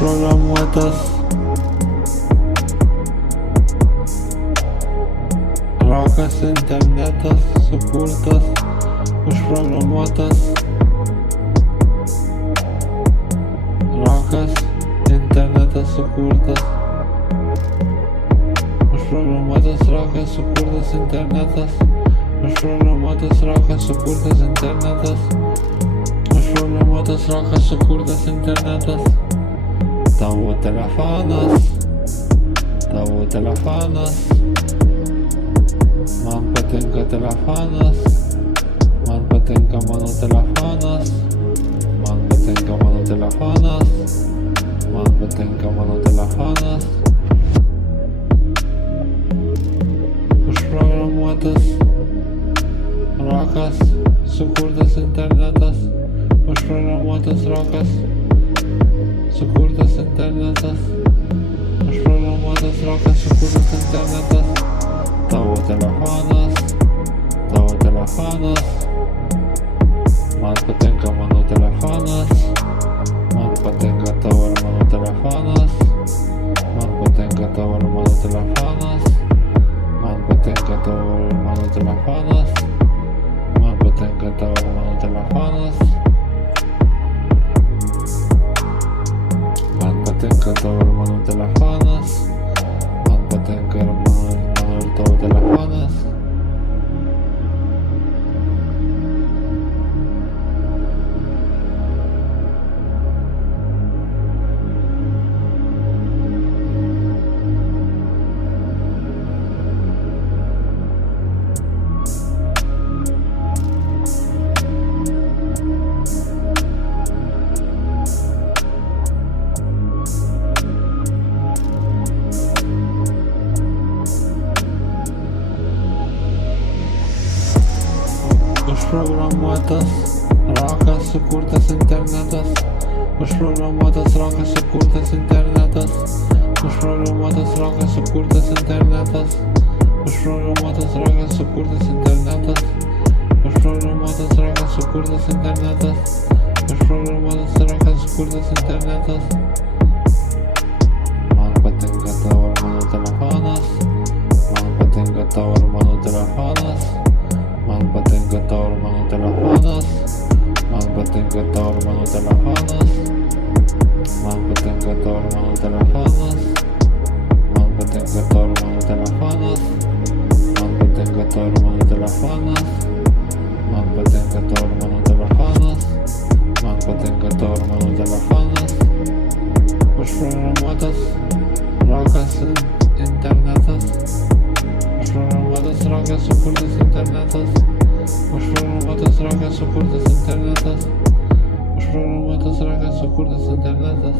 užprogramuotas rokas internetas sukurtas, užprogramuotas rokas internetas sukurtas, užprogramuotas rokas sukurtas internetas, užprogramuotas rokas sukurtas internetas, užprogramuotas rokas sukurtas internetas. Tavo telefonas, man patinka telefonas, man patinka mano telefonas, man patinka mano telefonas, man patinka mano telefonas. Užprogramuotas rokas sukurtas internetas, užprogramuotas rokas sukurtas internetas, užprogramuotas rokas sukurtas internetas. Tavo telefonas, man patinka mano telefonas, man patinka tavo ir mano telefonas, man patinka tavo ir mano telefonas, man patinka tavo ir mano telefonas, man patinka tavo ir mano telefonas, man patinka tavo ir mano telefonas, man patinka ir mano ir tavo telefonas. Užprogramuotas rokas sukurtas internetas, užprogramuotas rokas sukurtas internetas, užprogramuotas rokas sukurtas internetas, užprogramuotas rokas sukurtas internetas, užprogramuotas rokas sukurtas internetas, užprogramuotas rokas sukurtas internetas. Man patinka tavo ir mano telefonas, man patinka tavo ir mano telefonas, man patinka tavo ir mano telefonas, man patinka tavo ir mano telefonas, man patinka tavo ir mano telefonas, man patinka tavo ir mano telefonas, man patinka tavo ir mano telefonas, man patinka tavo ir mano telefonas, man patinka tavo ir mano telefonas. Užprogramuotas rokas internetas, užprogramuotas rokas sukurtas internetas, užprogramuotas rokas sukurtas internetas, užprogramuotas rokas sukurtas internetas.